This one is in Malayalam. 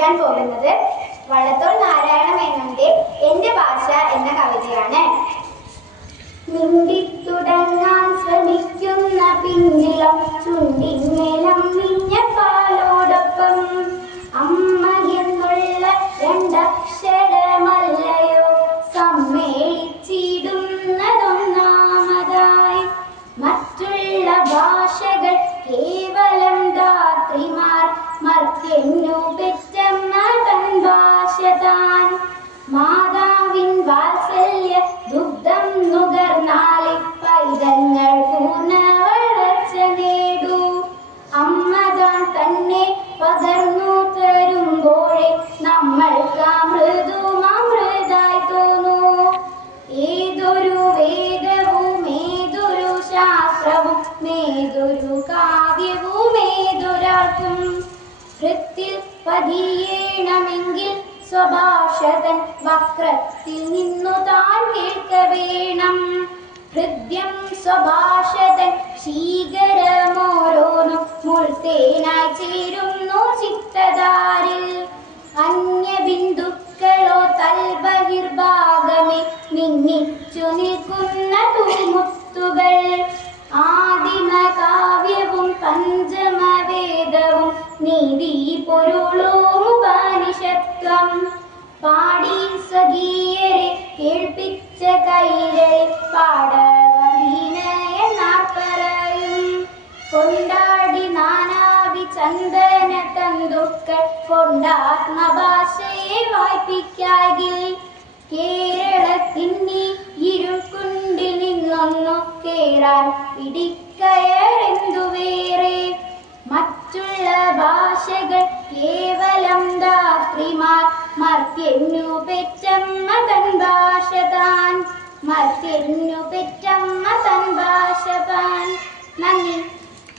വായിക്കാൻ പോകുന്നത് വള്ളത്തോൾ നാരായണ മേനോന്റെ എന്റെ ഭാഷ എന്ന കവിതയാണ്. മിണ്ടിത്തുടങ്ങാൻ ശ്രമിക്കുന്ന പിന്നിളം ചുണ്ടിന്മേലം മിഞ്ഞ പാലോടൊപ്പം അമ്മ എന്നുള്ള രണ്ടക്ഷരമല്ലയോ സമ്മേളിച്ചിടുന്നതൊന്നാമതായി. മറ്റുള്ള ഭാഷകൾ കേവലം ധാത്രിമാർ, മർത്യന്നു പെറ്റമ്മ തൻ ഭാഷ താൻ. മാതാവിൻ വാത്സല്യ ദുഗ്ധം നുകർന്നാലെ പൈതങ്ങൾ പൂർണ്ണ വളർച്ച നേടൂ. അമ്മ താൻ തന്നെ പകർന്നു തരുമ്പോഴേ നമ്മൾക്ക് അമൃതുമൃതായി തോന്നൂ. ഏതൊരു വേദവും ഏതൊരു ശാസ്ത്രവും ഏതൊരു കാവ്യവും ഏതൊരാൾക്കും ഹൃത്തിൽ പതിയേണമെങ്കിൽ സ്വഭാഷതൻ വക്രത്തിൽ നിന്നു താൻ കേൾക്ക വേണം. ഹൃദ്യം സ്വഭാഷതൻ ശീകരമോരോന്നും മുൾത്തേനായി ചേരുന്നു ചിത്തധാരിൽ. അന്യബിന്ദുക്കളോ തൽബഹിർഭാഗമേ മിന്നിച്ചു നിൽക്കുന്ന തൂമുത്തുകൾ. ആദിമ കാവ്യവും പഞ്ചമവേദവും നീതി പൊരുളും ഉപനിഷത്വം പാടി സ്വകീയരെ കേൾപ്പിച്ച കൈരളി പാടവീണയെന്നാർ പറയും. കൊണ്ടാടി നാനാവി ചന്ദന തന്തുക്കൾ കൊണ്ടാത്മഭാഷയെ വായ്പിക്കാകിൽ. കേരളത്തിന്നി ഇരുൾക്കുണ്ടിൽ നിന്നൊന്നു കേറാൻ പിടിക്കയറെന്തു വേറെ. മറ്റുള്ള ഭാഷകൾ കേവലം ധാത്രിമാർ, മർത്യന്നു പെറ്റമ്മ തൻ ഭാഷ താൻ. മർത്യന്നു പെറ്റമ്മ